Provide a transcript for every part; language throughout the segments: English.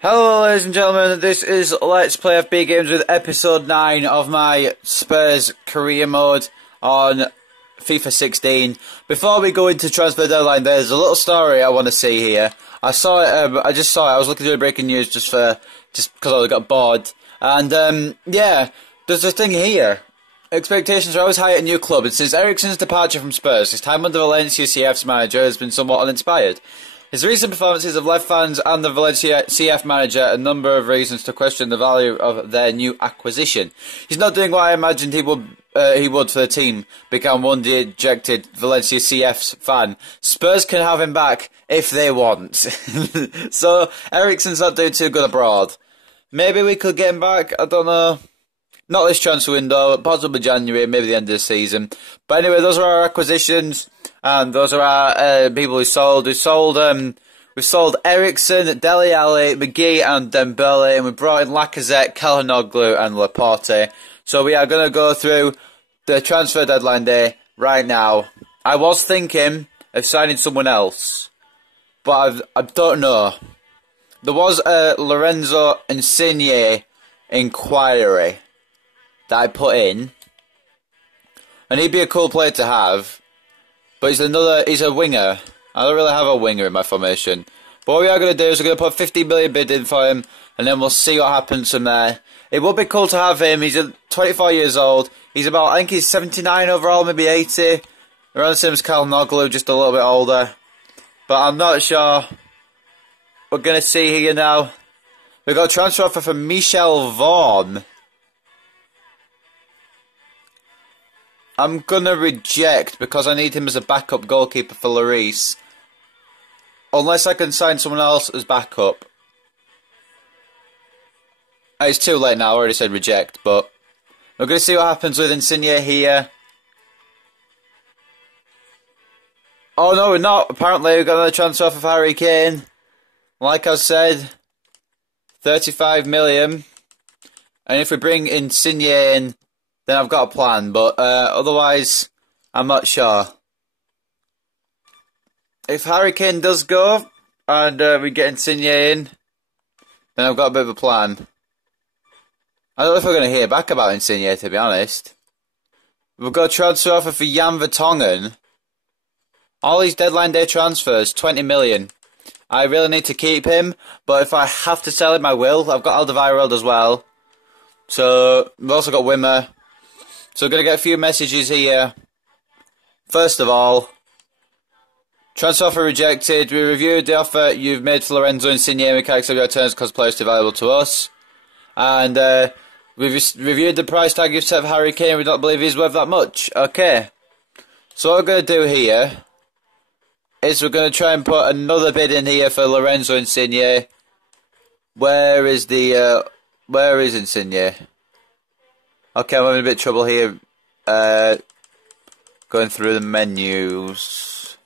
Hello ladies and gentlemen, this is Let's Play FB Games with episode 9 of my Spurs career mode on FIFA 16. Before we go into transfer deadline, there's a little story I want to see here. I saw it, I was looking through the breaking news just because I got bored. And yeah, there's a thing here. Expectations are always high at a new club, and since Eriksen's departure from Spurs, his time under Valencia CF's manager has been somewhat uninspired. His recent performances have left fans and the Valencia CF manager a number of reasons to question the value of their new acquisition. He's not doing what I imagined he would for the team, become one dejected Valencia CF's fan. Spurs can have him back if they want. So, Eriksen's not doing too good abroad. Maybe we could get him back, I don't know. Not this transfer window, possibly January, maybe the end of the season. But anyway, those are our acquisitions, and those are our people we sold. We've sold Eriksen, Dele Alli, McGee, and Dembele, and we brought in Lacazette, Calhanoglu, and Laporte. So we are going to go through the transfer deadline day right now. I was thinking of signing someone else, but I don't know. There was a Lorenzo Insigne inquiry that I put in, and he'd be a cool player to have, but he's a winger. I don't really have a winger in my formation. But what we are going to do is we're going to put 50 million bid in for him, and then we'll see what happens from there. It would be cool to have him. He's 24 years old. He's I think he's 79 overall, maybe 80. Around the same as Calhanoglu, just a little bit older. But I'm not sure. We're going to see here now. We've got a transfer offer from Michel Vaughan. I'm going to reject because I need him as a backup goalkeeper for Lloris. Unless I can sign someone else as backup. It's too late now, I already said reject, but we're going to see what happens with Insigne here. Oh no, we're not. Apparently we've got another transfer offer for Harry Kane. Like I said, 35 million. And if we bring Insigne in, then I've got a plan, but otherwise, I'm not sure. If Harry Kane does go, and we get Insigne in, then I've got a bit of a plan. I don't know if we're going to hear back about Insigne, to be honest. We've got a transfer offer for Jan Vertonghen. All these deadline day transfers, 20 million. I really need to keep him, but if I have to sell him, I will. I've got Alderweireld as well. So, we've also got Wimmer. So we're going to get a few messages here. First of all, transfer offer rejected. We reviewed the offer you've made for Lorenzo Insigne. We can't accept your terms because players too valuable to us. And we've reviewed the price tag you've set for Harry Kane. We don't believe he's worth that much. Okay. So what we're going to do here is we're going to try and put another bid in here for Lorenzo Insigne. Where is Insigne? Okay, I'm having a bit of trouble here, going through the menus.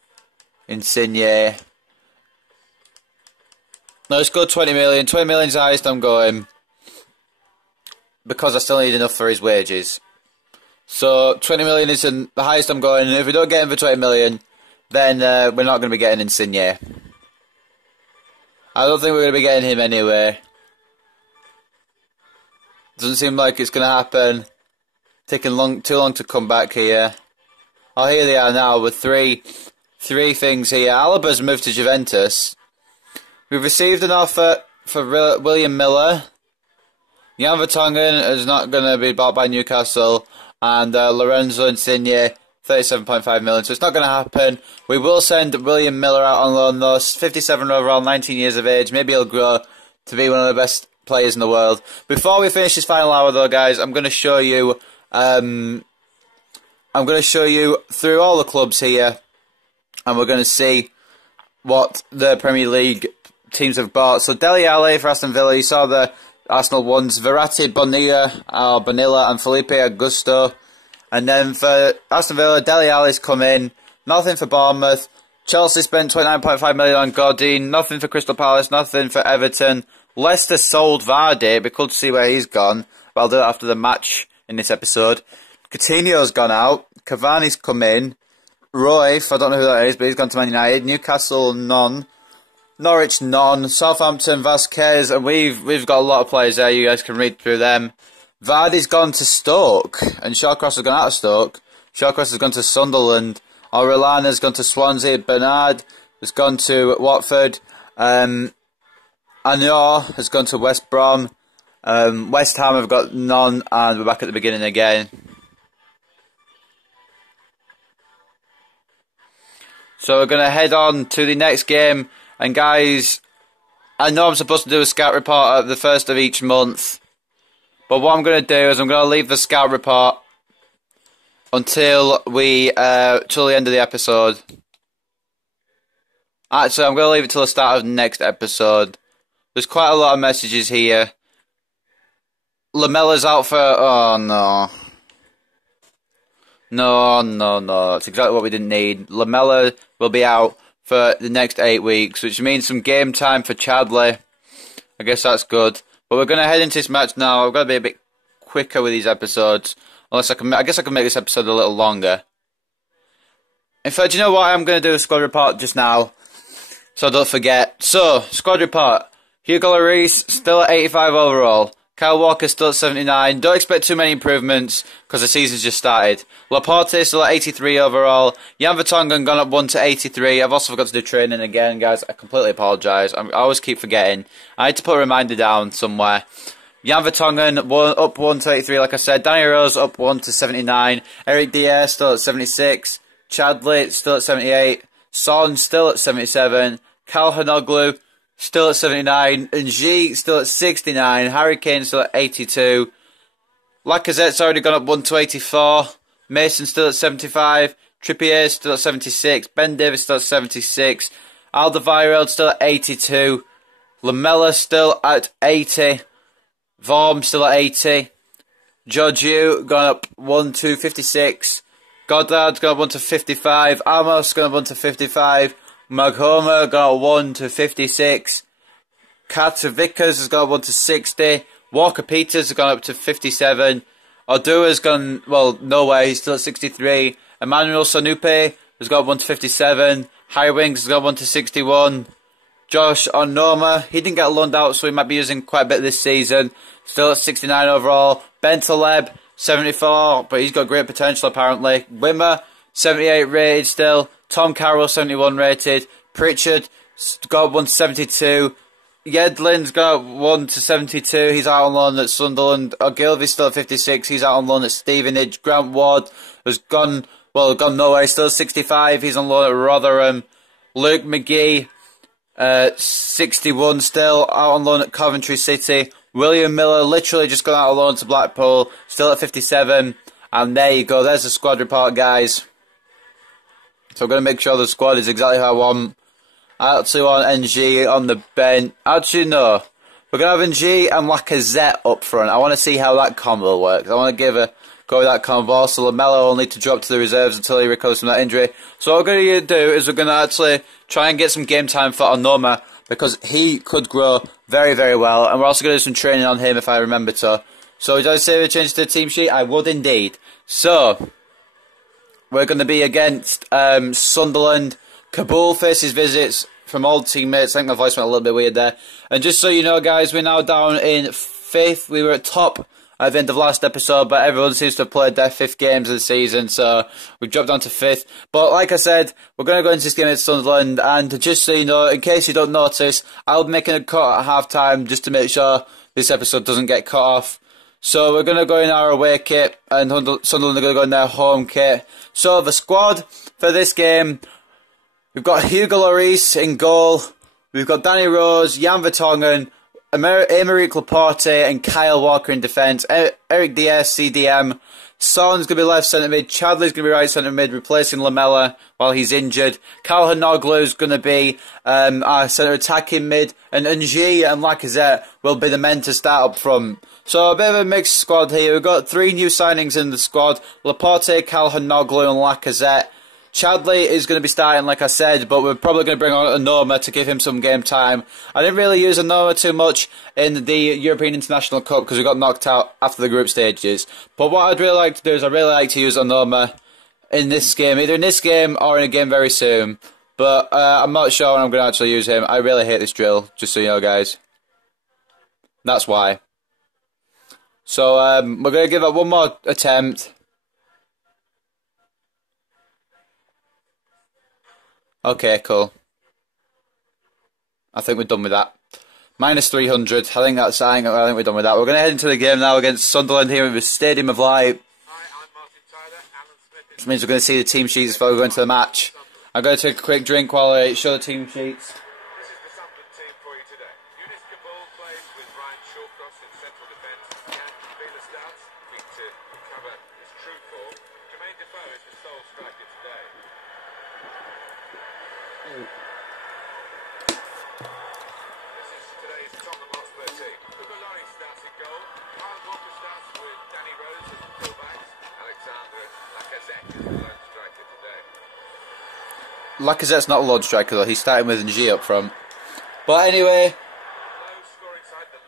Insigne. No, let's go 20 million. 20 million is the highest I'm going, because I still need enough for his wages. So, 20 million is the highest I'm going, and if we don't get him for 20 million, then we're not going to be getting Insigne. I don't think we're going to be getting him anyway. Doesn't seem like it's going to happen. Taking too long to come back here. Oh, here they are now with three things here. Alaba's moved to Juventus. We've received an offer for William Miller. Jan Vertonghen is not going to be bought by Newcastle. And Lorenzo Insigne, 37.5 million. So it's not going to happen. We will send William Miller out on loan though. 57 overall, 19 years of age. Maybe he'll grow to be one of the best players in the world. Before we finish this final hour though, guys, I'm going to show you through all the clubs here, and we're going to see what the Premier League teams have bought. So Dele Alli for Aston Villa, you saw the Arsenal ones, Verratti, Bonilla and Felipe Augusto. And then for Aston Villa, Dele Alli's come in, nothing for Bournemouth. Chelsea spent 29.5 million on Godin, nothing for Crystal Palace, nothing for Everton. Leicester sold Vardy. It'd be cool to see where he's gone, but I'll do that after the match in this episode. Coutinho's gone out. Cavani's come in. Royf, I don't know who that is, but he's gone to Man United. Newcastle, none. Norwich none, Southampton, Vasquez, and we've got a lot of players there. You guys can read through them. Vardy's gone to Stoke, and Shawcross has gone out of Stoke. Shawcross has gone to Sunderland. Orellana's gone to Swansea. Bernard has gone to Watford. Anor has gone to West Brom. West Ham have got none, and we're back at the beginning again. So we're going to head on to the next game. And guys, I know I'm supposed to do a scout report at the first of each month. But what I'm going to do is I'm going to leave the scout report until till the end of the episode. Actually, I'm going to leave it till the start of the next episode. There's quite a lot of messages here. Lamella's out for... Oh, no. No. That's exactly what we didn't need. Lamella will be out for the next 8 weeks, which means some game time for Chadley. I guess that's good. But we're going to head into this match now. I've got to be a bit quicker with these episodes. I guess I can make this episode a little longer. In fact, you know what? I'm going to do a squad report just now, so I don't forget. So, squad report. Hugo Lloris, still at 85 overall. Kyle Walker still at 79. Don't expect too many improvements because the season's just started. Laporte still at 83 overall. Jan Vertonghen gone up 1 to 83. I've also forgot to do training again, guys. I completely apologise. I always keep forgetting. I need to put a reminder down somewhere. Jan Vertonghen up 1 to 83, like I said. Danny Rose up 1 to 79. Eric Dier still at 76. Chadley still at 78. Son still at 77. Cal Hanoglu still at 79, and G still at 69, Harry Kane still at 82, Lacazette's already gone up 1 to 84, Mason still at 75, Trippier still at 76, Ben Davies still at 76, Alderweireld still at 82, Lamella still at 80, Vorm still at 80, Georgiou gone up 1 to 56, Goddard's gone up 1 to 55, Amos gone up 1 to 55, Maghoma got 1 to 56. Carter Vickers has got 1 to 60. Walker Peters has gone up to 57. Odua's gone, well, nowhere, he's still at 63. Emmanuel Sanupe has got 1 to 57. Harry Winks has got 1 to 61. Josh Onoma, he didn't get loaned out, so he might be using quite a bit this season. Still at 69 overall. Ben Taleb, 74, but he's got great potential apparently. Wimmer, 78 rated still. Tom Carroll, 71 rated. Pritchard got 1 to 72. Yedlin's got 1 to 72. He's out on loan at Sunderland. Ogilvy's still at 56. He's out on loan at Stevenage. Grant Ward has gone nowhere. He's still at 65. He's on loan at Rotherham. Luke McGee, 61 still, out on loan at Coventry City. William Miller literally just gone out on loan to Blackpool. Still at 57. And there you go. There's the squad report, guys. So I'm going to make sure the squad is exactly how I want. I actually want NG on the bench. Actually, no. We're going to have NG and Lacazette up front. I want to see how that combo works. I want to go with that combo. Also, Lamella will need to drop to the reserves until he recovers from that injury. So what we're going to do is we're going to actually try and get some game time for Onoma, because he could grow very, very well. And we're also going to do some training on him if I remember to. So did I say we changed the team sheet? I would indeed. So we're going to be against Sunderland. Kabul faces visits from old teammates. I think my voice went a little bit weird there. And just so you know, guys, we're now down in 5th. We were at top at the end of last episode, but everyone seems to have played their 5th games of the season, so we dropped down to 5th. But like I said, we're going to go into this game against Sunderland, and just so you know, in case you don't notice, I'll be making a cut at half-time just to make sure this episode doesn't get cut off. So we're going to go in our away kit, and Sunderland are going to go in their home kit. So the squad for this game, we've got Hugo Lloris in goal, we've got Danny Rose, Jan Vertonghen, Aymeric Laporte and Kyle Walker in defence, Eric Dier, CDM, Son's going to be left centre mid, Chadley's going to be right centre mid, replacing Lamella while he's injured, Cal Hanoglu's going to be our centre attacking mid, and Ng and Lacazette will be the men to start up front. So a bit of a mixed squad here. We've got 3 new signings in the squad, Laporte, Cal Hanoglu and Lacazette. Chadley is going to be starting, like I said, but we're probably going to bring on Onoma to give him some game time. I didn't really use Onoma too much in the European International Cup because we got knocked out after the group stages. But what I'd really like to do is I'd really like to use Onoma in this game, either in this game or in a game very soon. But I'm not sure when I'm going to actually use him. I really hate this drill, just so you know, guys. That's why. So we're going to give it one more attempt. Okay, cool. I think we're done with that. Minus 300. I think we're done with that. We're going to head into the game now against Sunderland here at the Stadium of Light. Which means we're going to see the team sheets before we go into the match. I'm going to take a quick drink while I show the team sheets. Lacazette's not a lone striker though, he's starting with Ng up front. But anyway, the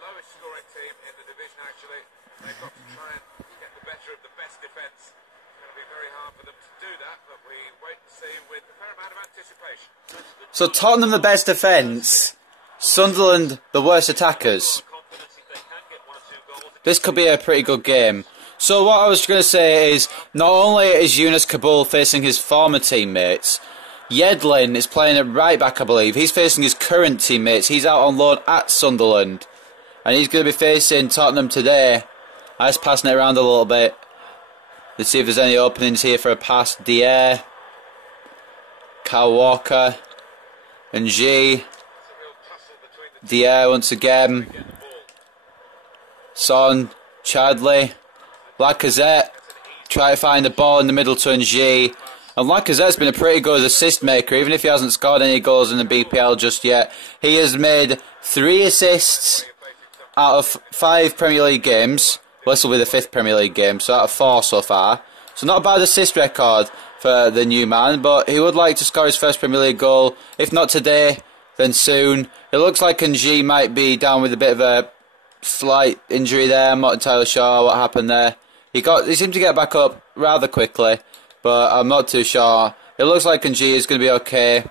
lowest scoring team in the division actually. They've got to try and get the better of the best defence. It's going to be very hard for them to do that, but we wait and see with a fair amount of anticipation. So Tottenham the best defence, Sunderland the worst attackers. This could be a pretty good game. So what I was going to say is, not only is Yunus Kabul facing his former teammates, Yedlin is playing at right back, I believe. He's facing his current teammates. He's out on loan at Sunderland. And he's going to be facing Tottenham today. I'm just passing it around a little bit. Let's see if there's any openings here for a pass. Dier, Kyle Walker, and G. Dier once again. Son, Chadley, Lacazette. Try to find the ball in the middle to Ng. And Lacazette's been a pretty good assist maker, even if he hasn't scored any goals in the BPL just yet. He has made 3 assists out of 5 Premier League games. Well, this will be the 5th Premier League game, so out of 4 so far. So not a bad assist record for the new man, but he would like to score his first Premier League goal. If not today, then soon. It looks like Ng might be down with a bit of a slight injury there. I'm not entirely sure what happened there. He seemed to get back up rather quickly, but I'm not too sure. It looks like Ng is going to be okay,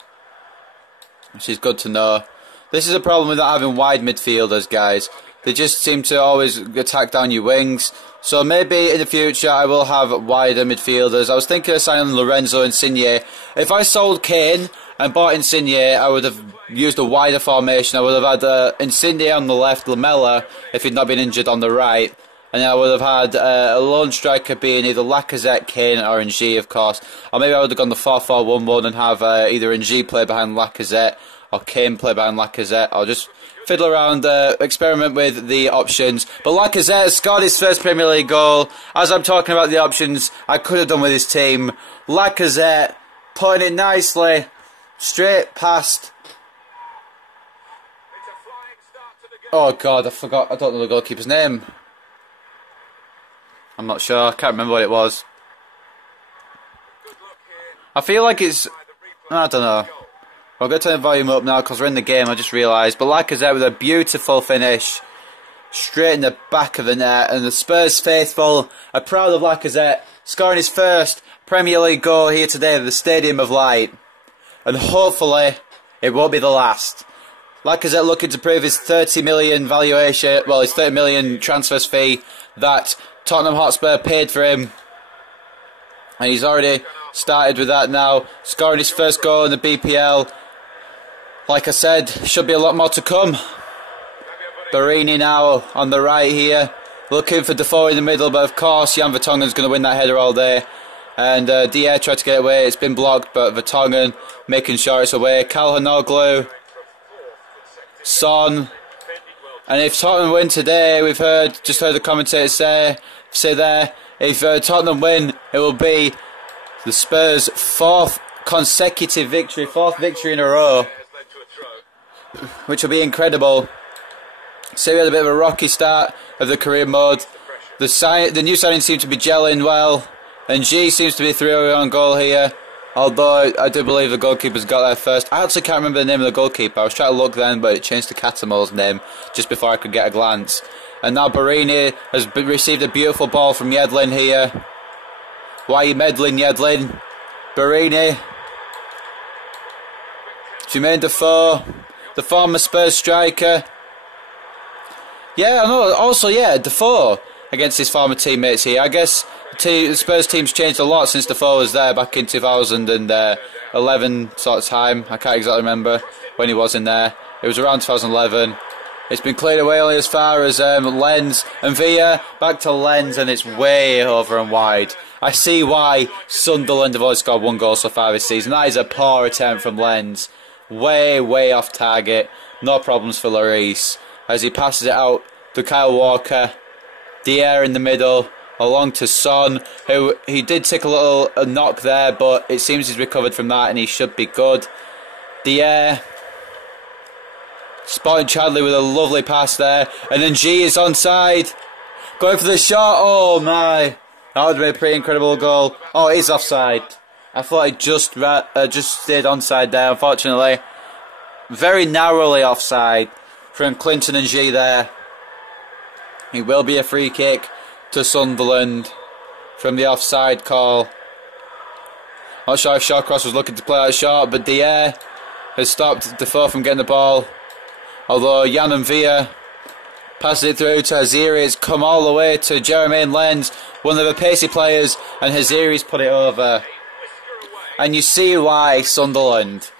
which is good to know. This is a problem with not having wide midfielders, guys. They just seem to always attack down your wings. So maybe in the future I will have wider midfielders. I was thinking of signing Lorenzo Insigne. If I sold Kane and bought Insigne, I would have used a wider formation. I would have had Insigne on the left, Lamella, if he'd not been injured, on the right. And then I would have had a lone striker being either Lacazette, Kane or Ng, of course. Or maybe I would have gone the 4-4-1-1 and have either Ng play behind Lacazette or Kane play behind Lacazette, or just fiddle around, experiment with the options. But Lacazette scored his first Premier League goal. As I'm talking about the options, I could have done with his team. Lacazette putting it nicely, straight past. Oh God, I forgot. I don't know the goalkeeper's name. I'm not sure. I can't remember what it was. I feel like it's... I don't know. I'm going to turn the volume up now because we're in the game, I just realised. But Lacazette with a beautiful finish. Straight in the back of the net. And the Spurs faithful are proud of Lacazette scoring his first Premier League goal here today at the Stadium of Light. And hopefully it won't be the last. Lacazette looking to prove his 30 million valuation, well, his 30 million transfers fee that Tottenham Hotspur paid for him. And he's already started with that now, scoring his first goal in the BPL. Like I said, should be a lot more to come. Barini now on the right here, looking for Defoe in the middle, but of course Jan Vertonghen's going to win that header all day. And Dier tried to get away, it's been blocked, but Vertonghen making sure it's away. Calhanoglu, Son. And if Tottenham win today, we've just heard the commentators say there, if Tottenham win, it will be the Spurs' 4th consecutive victory, 4th victory in a row, which will be incredible. So we had a bit of a rocky start of the career mode. The new signings seem to be gelling well, and G seems to be 3-0 on goal here. Although I do believe the goalkeeper's got there first. I actually can't remember the name of the goalkeeper. I was trying to look then, but it changed to Catamol's name just before I could get a glance. And now Barini has received a beautiful ball from Yedlin here. Why are you meddling, Yedlin? Barini. Jermaine Defoe, the former Spurs striker. Yeah, I know. Also, yeah, Defoe against his former teammates here. I guess the Spurs team's changed a lot since Defoe was there back in 2011 sort of time. I can't exactly remember when he was in there. It was around 2011. It's been cleared away only as far as Lens and Villa. Back to Lens, and it's way over and wide. I see why Sunderland have only scored 1 goal so far this season. That is a poor attempt from Lens. Way, way off target. No problems for Lloris as he passes it out to Kyle Walker. Dier in the middle, along to Son, who he did take a knock there, but it seems he's recovered from that and he should be good. Dier spotting Chadley with a lovely pass there, and then G is onside, going for the shot. Oh my, that would be a pretty incredible goal. Oh, it is offside. I thought he just stayed onside there, unfortunately. Very narrowly offside from Clinton and G there. It will be a free kick to Sunderland from the offside call. Not sure if Shawcross was looking to play that shot, but Dier has stopped Defoe from getting the ball. Although Jan and Villa passes it through to Haziri. It's come all the way to Jermaine Lens, one of the pacey players, and Haziri's put it over. And you see why Sunderland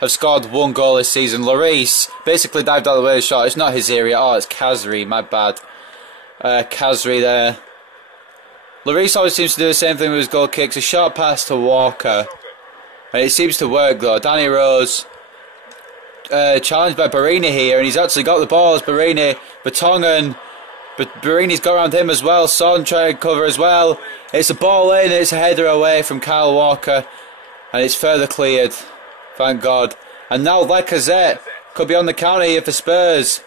have scored 1 goal this season. Lloris basically dived out of the way of the shot. It's not Haziri at all, it's Khazri, my bad. Khazri there. Lloris always seems to do the same thing with his goal kicks. A short pass to Walker. And it seems to work though. Danny Rose challenged by Barini here, and he's actually got the ball as Barini. Vertonghen, but Barini's got around him as well. Son trying to cover as well. It's a ball in, it's a header away from Kyle Walker, and it's further cleared. Thank God. And now Lacazette could be on the counter here for Spurs.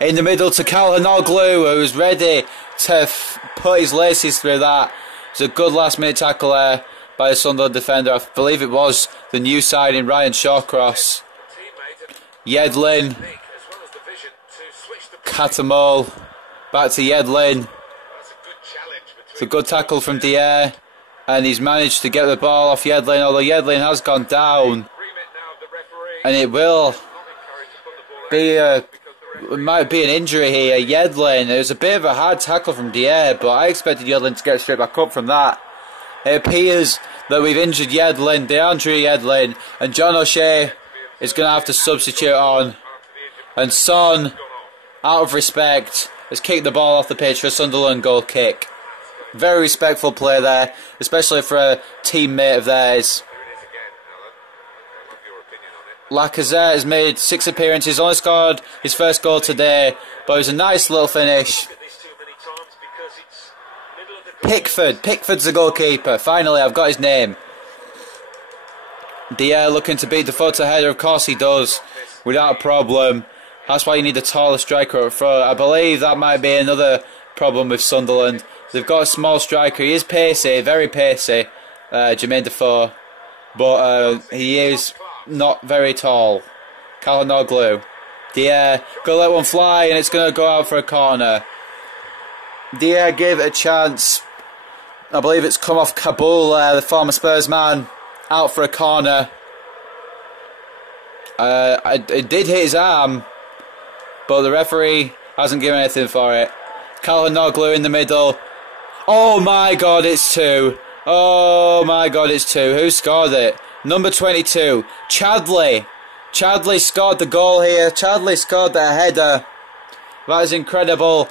In the middle to Calhanoglu, who's ready to put his laces through that. It's a good last minute tackle there by the Sunderland defender. I believe it was the new signing Ryan Shawcross. Yedlin. Catamol. Back to Yedlin. It's a good tackle from Dier. And he's managed to get the ball off Yedlin, although Yedlin has gone down. And it will be it might be an injury here. Yedlin, it was a bit of a hard tackle from Dier, but I expected Yedlin to get straight back up from that. It appears that we've injured Yedlin, DeAndre Yedlin, and John O'Shea is going to have to substitute on. And Son, out of respect, has kicked the ball off the pitch for a Sunderland goal kick. Very respectful play there, especially for a teammate of theirs. Lacazette has made 6 appearances, only scored his first goal today, but it was a nice little finish. Pickford's the goalkeeper. Finally, I've got his name. Dier looking to beat the Defoe header, of course he does, without a problem. That's why you need a taller striker up front. I believe that might be another problem with Sunderland. They've got a small striker. He is pacey, very pacey, Jermaine Defoe, but he is not very tall. Calhanoglu. Dier, gonna let one fly, and it's gonna go out for a corner. Dier gave it a chance. I believe it's come off Kabul, the former Spurs man, out for a corner. It did hit his arm, but the referee hasn't given anything for it. Calhanoglu in the middle. Oh my God, it's 2. Oh my God, it's 2. Who scored it? Number 22, Chadley. Chadley scored the goal here. Chadley scored the header. That is incredible.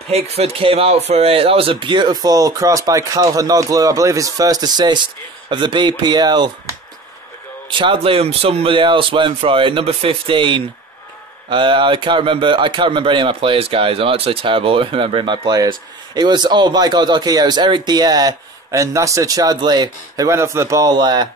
Pickford came out for it. That was a beautiful cross by Calhanoglu. I believe his first assist of the BPL. Chadley and somebody else went for it. Number 15. I can't remember any of my players, guys. I'm actually terrible at remembering my players. It was, oh my God, okay, yeah, it was Eric Dier and Nasser Chadley who went up for the ball there.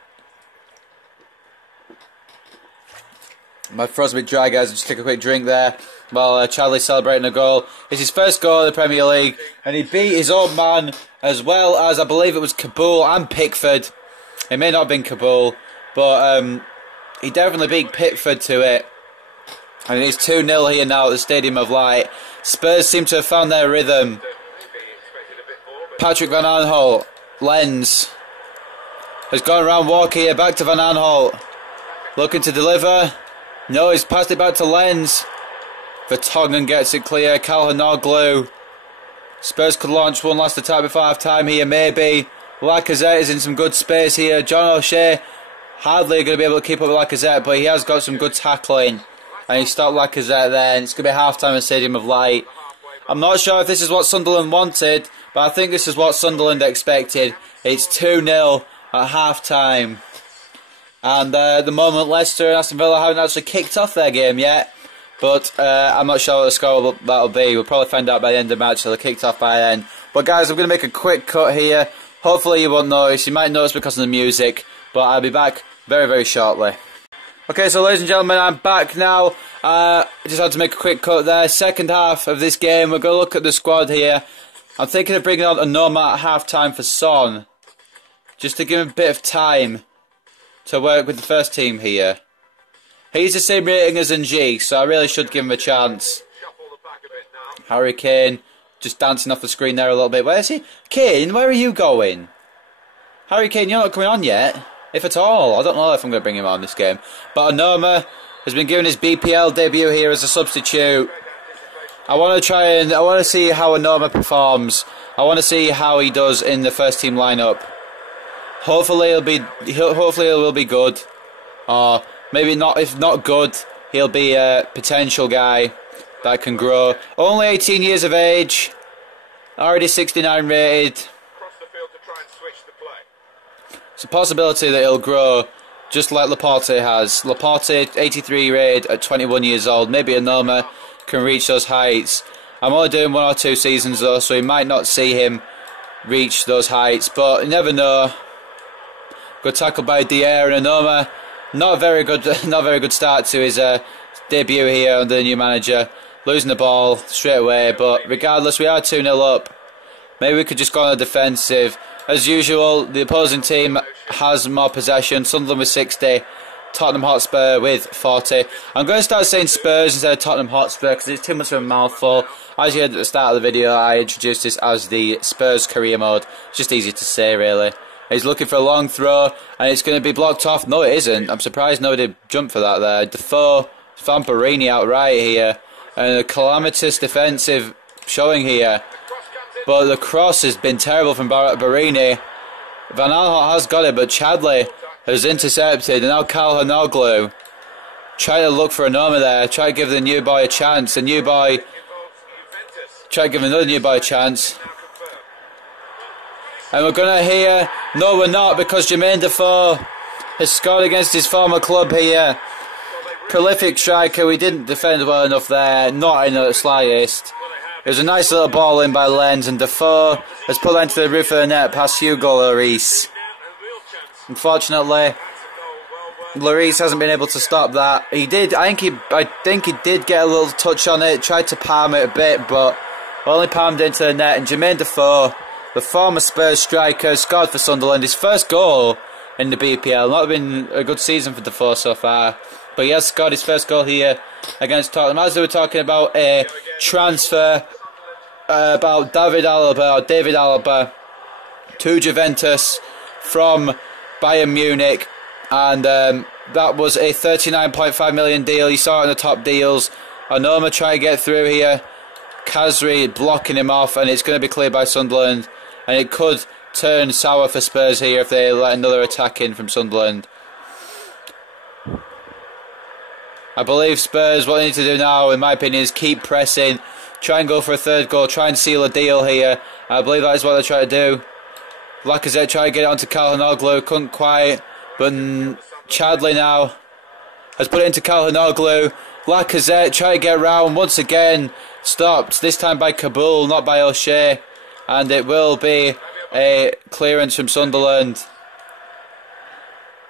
My throat's a bit dry, guys. I'll just take a quick drink there while Chadley's celebrating a goal. It's his first goal in the Premier League, and he beat his own man as well as, I believe it was Kabul and Pickford. It may not have been Kabul, but he definitely beat Pickford to it. And it's 2-0 here now at the Stadium of Light. Spurs seem to have found their rhythm. Patrick Van Aanholt, Lens. has gone around Walker here, back to Van Aanholt. Looking to deliver. No, he's passed it back to Lenz. Vertonghen gets it clear. Calhanoglu. Spurs could launch one last attack before half time here, maybe. Lacazette is in some good space here. John O'Shea hardly going to be able to keep up with Lacazette, but he has got some good tackling. And he stopped Lacazette there. And it's going to be half time at Stadium of Light. I'm not sure if this is what Sunderland wanted, but I think this is what Sunderland expected. It's 2-0 at half time. And at the moment, Leicester and Aston Villa haven't actually kicked off their game yet. But I'm not sure what the score that'll be. We'll probably find out by the end of the match, so they're kicked off by then. But guys, I'm going to make a quick cut here. Hopefully you won't notice. You might notice because of the music. But I'll be back very, very shortly. Okay, so ladies and gentlemen, I'm back now. I just had to make a quick cut there. Second half of this game, we're going to look at the squad here. I'm thinking of bringing on a Noma at half-time for Son. Just to give him a bit of time to work with the first team here. He's the same rating as Ng, so I really should give him a chance. Harry Kane, just dancing off the screen there a little bit. Where is he? Kane, where are you going? Harry Kane, you're not coming on yet. If at all. I don't know if I'm going to bring him on this game. But Onoma has been given his BPL debut here as a substitute. I want to see how Onoma performs. I want to see how he does in the first team lineup. Hopefully it will be good. Or maybe not. If not good, he'll be a potential guy that can grow. Only 18 years of age. Already 69 rated. It's a possibility that he'll grow just like Laporte has. Laporte, 83 rated at 21 years old. Maybe Onoma can reach those heights. I'm only doing 1 or 2 seasons though, so we might not see him reach those heights. But you never know. Good tackle by Dier and Onoma. Not a very good start to his debut here under the new manager. Losing the ball straight away, but regardless, we are 2-0 up. Maybe we could just go on the defensive. As usual, the opposing team has more possession. Sunderland with 60, Tottenham Hotspur with 40. I'm going to start saying Spurs instead of Tottenham Hotspur because it's too much of a mouthful. As you heard at the start of the video, I introduced this as the Spurs career mode. It's just easy to say, really. He's looking for a long throw, and it's going to be blocked off. No, it isn't. I'm surprised nobody jumped for that there. Defoe found Barini outright here, and a calamitous defensive showing here. But the cross has been terrible from Barini. Van Aanholt has got it, but Chadley has intercepted, and now Calhanoglu trying to look for Onoma there, try to give the new boy a chance. The new boy try to give another new boy a chance. And we're going to hear, no we're not, because Jermaine Defoe has scored against his former club here. Prolific striker, we didn't defend well enough there, not in the slightest. It was a nice little ball in by Lenz, and Defoe has put that into the roof of the net past Hugo Lloris. Unfortunately, Lloris hasn't been able to stop that. He did, I think he did get a little touch on it, tried to palm it a bit, but only palmed it into the net. And Jermaine Defoe, the former Spurs striker, scored for Sunderland, his first goal in the BPL. Not been a good season for Defoe so far, but he has scored his first goal here against Tottenham. As they were talking about a transfer, about David Alaba to Juventus from Bayern Munich, and that was a £39.5 million deal. You saw it in the top deals. Onoma trying to get through here. Khazri blocking him off, and it's going to be cleared by Sunderland, and it could turn sour for Spurs here if they let another attack in from Sunderland. I believe Spurs, what they need to do now, in my opinion, is keep pressing, try and go for a third goal, try and seal a deal here. I believe that is what they're trying to do. Lacazette tried to get it onto Calhanoglu, couldn't quite, but Chadley now has put it into Calhanoglu. Lacazette tried to get around once again, stopped, this time by Kabul, not by O'Shea, and it will be a clearance from Sunderland.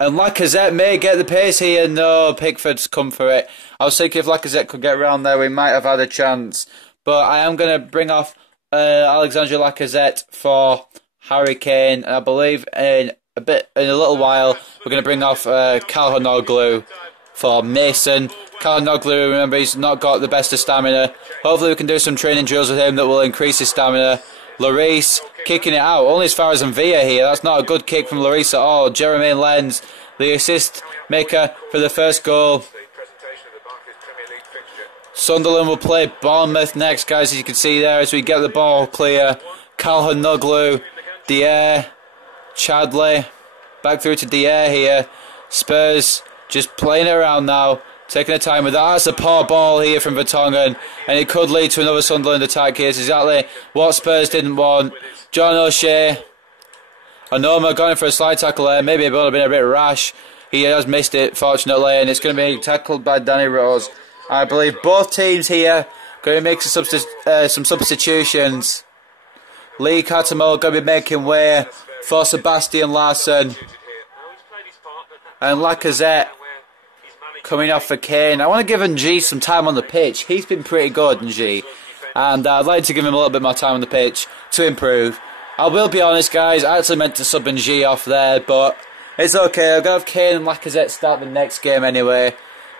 And Lacazette may get the pace here. No, Pickford's come for it. I was thinking if Lacazette could get around there, we might have had a chance. But I am going to bring off Alexandre Lacazette for Harry Kane. And I believe in a little while, we're going to bring off Calhanoglu for Mason. Calhanoglu, remember, he's not got the best of stamina. Hopefully we can do some training drills with him that will increase his stamina. Lloris kicking it out. Only as far as Villa here. That's not a good kick from Lloris at all. Jeremy Lenz, the assist maker for the first goal. Sunderland will play Bournemouth next, guys, as you can see there, as we get the ball clear. Calhanoglu, Dier, Chadley, back through to Dier here. Spurs just playing it around now, taking their time with that. That's a poor ball here from Vertonghen, and it could lead to another Sunderland attack here. It's exactly what Spurs didn't want. John O'Shea, Onoma going for a slide tackle there. Maybe it would have been a bit rash. He has missed it, fortunately, and it's going to be tackled by Danny Rose. I believe both teams here going to make some substitutions. Lee Cattermole going to be making way for Sebastian Larsson. And Lacazette coming off for Kane. I want to give Ng some time on the pitch. He's been pretty good, Ng. And I'd like to give him a little bit more time on the pitch to improve. I will be honest, guys, I actually meant to sub Ng off there, but it's okay. I'm going to have Kane and Lacazette start the next game anyway.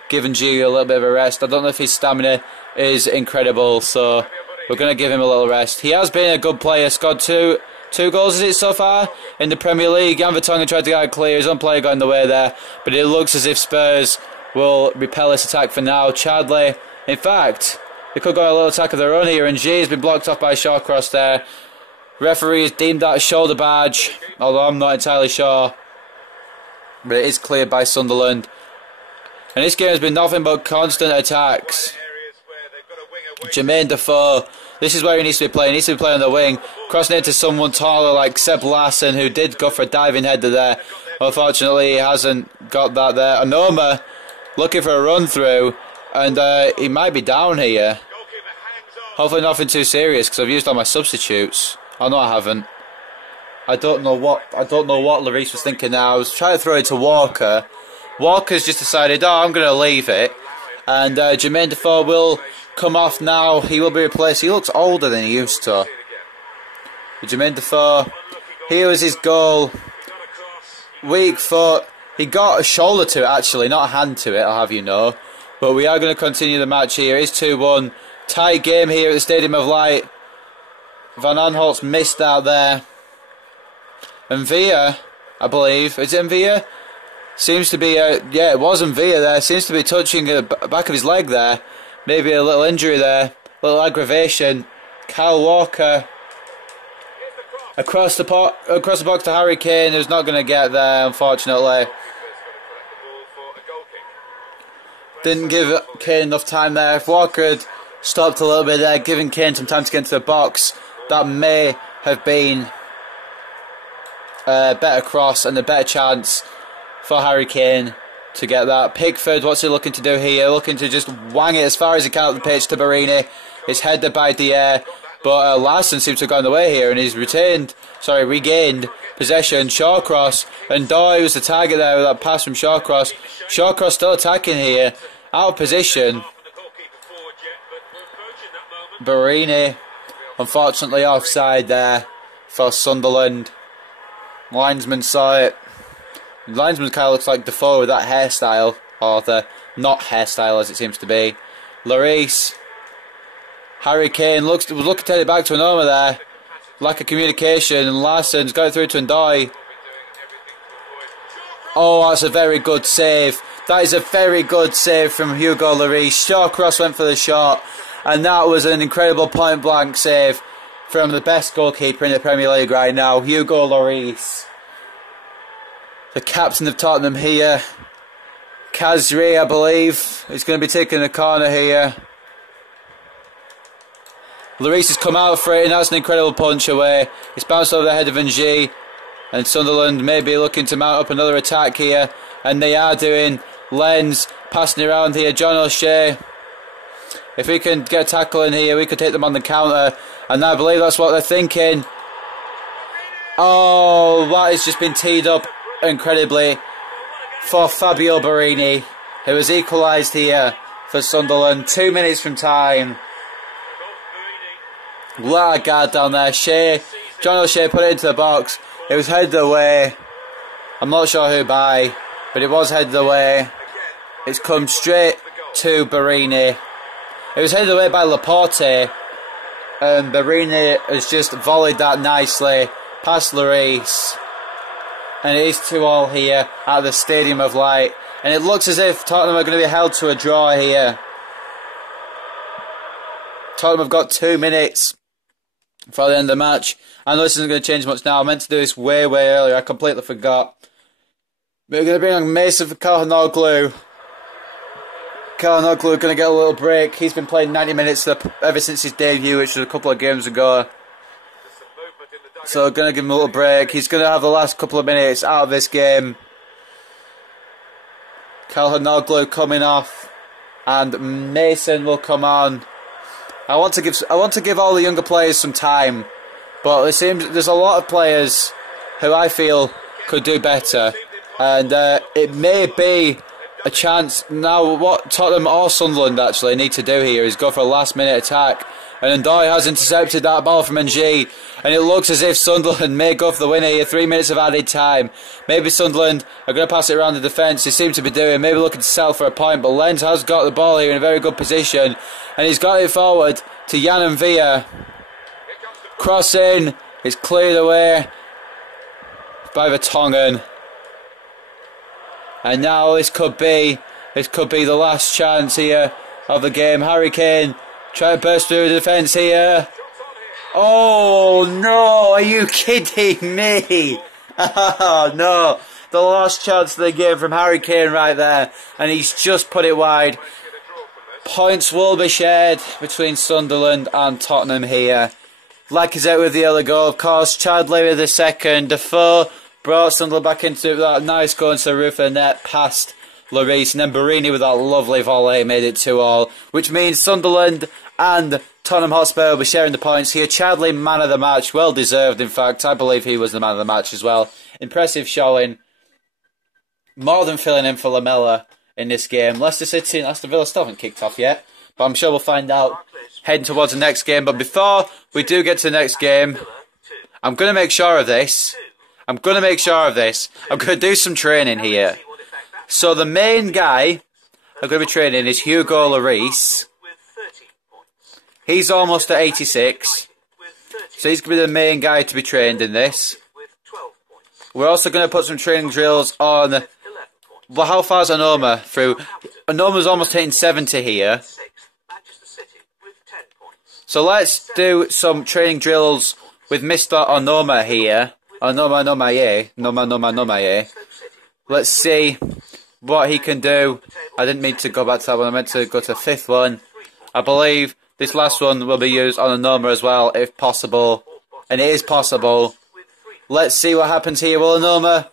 Give Ng a little bit of a rest. I don't know if his stamina is incredible, so we're going to give him a little rest. He has been a good player. Scored two goals, is it, so far in the Premier League. Jan Vertonghen tried to get it clear. His own player got in the way there, but it looks as if Spurs will repel this attack for now. Chadley, in fact, they could go a little attack of their own here, and G has been blocked off by Shawcross there. Referee has deemed that a shoulder badge, although I'm not entirely sure, but it is cleared by Sunderland. And this game has been nothing but constant attacks. Jermaine Defoe, this is where he needs to be playing. He needs to be playing on the wing, crossing it to someone taller like Seb Larsson, who did go for a diving header there. Unfortunately, he hasn't got that there. Onoma looking for a run through, and he might be down here. Hopefully nothing too serious, because I've used all my substitutes. Oh no, I haven't. I don't know what Lloris was thinking now. I was trying to throw it to Walker. Walker's just decided, I'm going to leave it. And Jermaine Defoe will come off now. He will be replaced. He looks older than he used to. But Jermaine Defoe, here was his goal. Weak foot. He got a shoulder to it, actually, not a hand to it, I'll have you know. But we are going to continue the match here. It's 2-1. Tight game here at the Stadium of Light. Van Aanholt's missed out there. And Villa, I believe, is it Villa? Seems to be, yeah, it was Villa there. Seems to be touching the back of his leg there. Maybe a little injury there, a little aggravation. Kyle Walker across the box to Harry Kane, who's not going to get there, unfortunately. Didn't give Kane enough time there. If Walker had stopped a little bit there, giving Kane some time to get into the box, that may have been a better cross and a better chance for Harry Kane to get that. Pickford, what's he looking to do here? Looking to just wang it as far as he can up the pitch to Barini. It's headed by Dier, but Larsson seems to have gone the way here, and he's regained possession. Shawcross, and Doy was the target there with that pass from Shawcross. Shawcross still attacking here, out of position. Barini, unfortunately offside there for Sunderland. Linesman saw it. Linesman kind of looks like Defoe with that hairstyle, or the not hairstyle as it seems to be. Lloris, Harry Kane was looking to take it back to Onoma there. Lack of communication, and Larsson's got it through to Ndoye. Oh, that's a very good save. That is a very good save from Hugo Lloris. Shawcross went for the shot, and that was an incredible point blank save from the best goalkeeper in the Premier League right now, Hugo Lloris. The captain of Tottenham here, Kazri, I believe, is going to be taking a corner here. Lloris has come out for it, and that's an incredible punch away. It's bounced over the head of Ng, and Sunderland may be looking to mount up another attack here, and they are doing. Lenz passing around here, John O'Shea. If we can get a tackle in here, we could hit them on the counter, and I believe that's what they're thinking. Oh, that has just been teed up incredibly for Fabio Barini, who has equalised here for Sunderland. 2 minutes from time. What a guard down there. John O'Shea put it into the box. It was headed away. I'm not sure who by, but it was headed away. It's come straight to Barini. It was headed away by Laporte. and Barini has just volleyed that nicely past Lloris. And it is 2-2 here at the Stadium of Light. And it looks as if Tottenham are going to be held to a draw here. Tottenham have got 2 minutes for the end of the match. I know this isn't going to change much now. I meant to do this way earlier. I completely forgot. But we're going to bring on Mason for Calhanoglu. Calhanoglu going to get a little break. He's been playing 90 minutes ever since his debut, which was a couple of games ago. So going to give him a little break. He's going to have the last couple of minutes out of this game. Calhanoglu coming off, and Mason will come on. I want to give all the younger players some time, but it seems there's a lot of players who I feel could do better, and it may be a chance now. What Tottenham or Sunderland actually need to do here is go for a last-minute attack. And Ndoye has intercepted that ball from NG, and it looks as if Sunderland may go for the winner here. 3 minutes of added time. Maybe Sunderland are going to pass it around the defence. They seem to be doing. Maybe looking to sell for a point, but Lenz has got the ball here in a very good position, and he's got it forward to Jan and Villa. Cross in. It's cleared away by Vertonghen. And now this could be the last chance here of the game. Harry Kane trying to burst through the defence here. Oh no, are you kidding me? Oh no, the last chance of the game from Harry Kane right there, and he's just put it wide. Points will be shared between Sunderland and Tottenham here. Lacazette with the other goal, of course. Chadley with the second. Defoe brought Sunderland back into that nice goal into the roof of the net past Lloris, and then Barini with that lovely volley made it 2-2, which means Sunderland and Tottenham Hotspur will be sharing the points here. Chadley, man of the match, well deserved in fact. I believe he was the man of the match as well. Impressive showing, more than filling in for Lamella in this game. Leicester City and Aston Villa still haven't kicked off yet, but I'm sure we'll find out heading towards the next game. But before we do get to the next game, I'm going to make sure of this. I'm going to do some training here. So the main guy I'm going to be training is Hugo Lloris. He's almost at 86. So he's going to be the main guy to be trained in this. We're also going to put some training drills on... Well, how far is Onoma through? Onoma's almost hitting 70 here. So let's do some training drills with Mr. Onoma here. Onoma. Let's see what he can do. I didn't mean to go back to that one. I meant to go to the fifth one. I believe this last one will be used on Onoma as well, if possible. And it is possible. Let's see what happens here. Will Onoma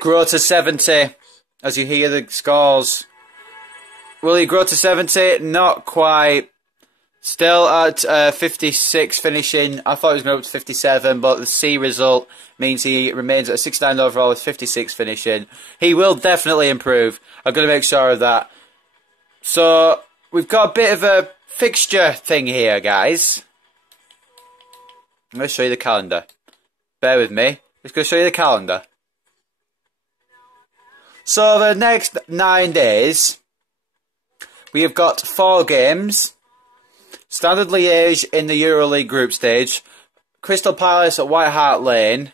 grow to 70 as you hear the scores? Will he grow to 70? Not quite. Still at 56 finishing. I thought he was going to go up to 57, but the C result means he remains at 69 overall with 56 finishing. He will definitely improve. I'm going to make sure of that. So, we've got a bit of a fixture thing here, guys. I'm going to show you the calendar. Bear with me. Just going to show you the calendar. So, the next 9 days, we have got 4 games. Standard Liège in the EuroLeague group stage, Crystal Palace at White Hart Lane,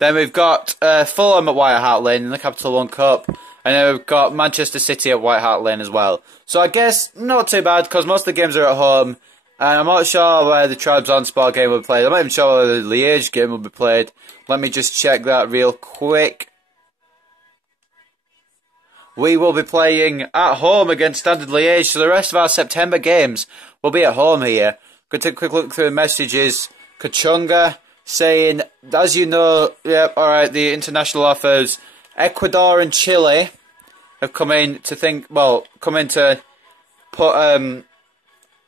then we've got Fulham at White Hart Lane in the Capital One Cup, and then we've got Manchester City at White Hart Lane as well. So I guess not too bad, because most of the games are at home, and I'm not sure where the Trabzonspor game will be played. I'm not even sure where the Liège game will be played. Let me just check that real quick. We will be playing at home against Standard Liège, so the rest of our September games will be at home here. Going to take a quick look through the messages. Kachunga saying, as you know, yep, alright, the international offers. Ecuador and Chile have come in to put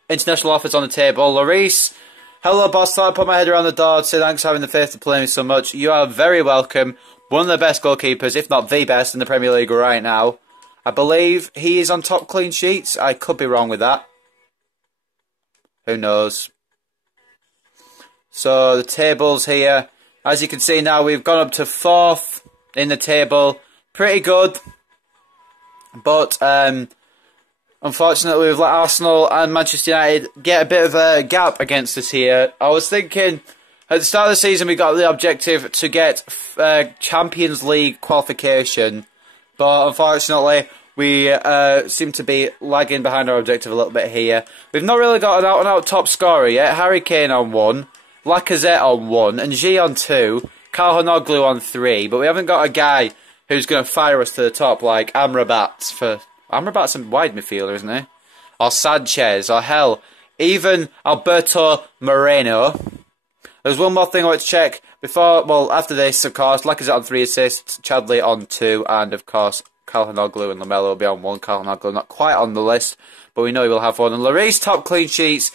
international offers on the table. Lloris, hello boss, thought I'd put my head around the door to say thanks for having the faith to play me so much. You are very welcome. One of the best goalkeepers, if not the best, in the Premier League right now. I believe he is on top clean sheets. I could be wrong with that. Who knows? So the tables here. As you can see now, we've gone up to 4th in the table. Pretty good. But Unfortunately, we've let Arsenal and Manchester United get a bit of a gap against us here. I was thinking, at the start of the season, we got the objective to get Champions League qualification, but unfortunately, we seem to be lagging behind our objective a little bit here. We've not really got an out-and-out top scorer yet. Harry Kane on 1, Lacazette on 1, and G on 2, Calhanoglu on 3, but we haven't got a guy who's going to fire us to the top like Amrabat's a wide midfielder, isn't he? Or Sanchez, or hell, even Alberto Moreno. There's one more thing I want to check after this, of course, Lacazette on 3 assists, Chadley on 2, and of course, Calhanoglu and Lamella will be on 1. Calhanoglu not quite on the list, but we know he will have 1. And Lloris top clean sheets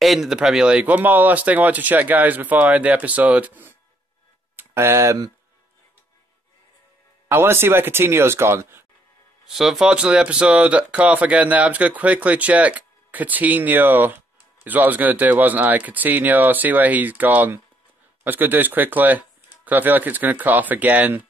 in the Premier League. One more last thing I want to check, guys, before I end the episode. I want to see where Coutinho's gone. So unfortunately the episode cut off again there. I'm just going to quickly check Coutinho is what I was going to do, wasn't I? Coutinho, see where he's gone. I was going to do this quickly because I feel like it's going to cut off again.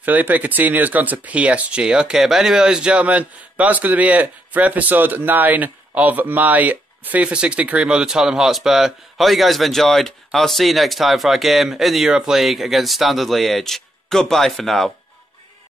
Felipe Coutinho has gone to PSG. Okay, but anyway, ladies and gentlemen, that's going to be it for episode 9 of my FIFA 16 career mode with Tottenham Hotspur. Hope you guys have enjoyed. I'll see you next time for our game in the Europa League against Standard Liège. Goodbye for now.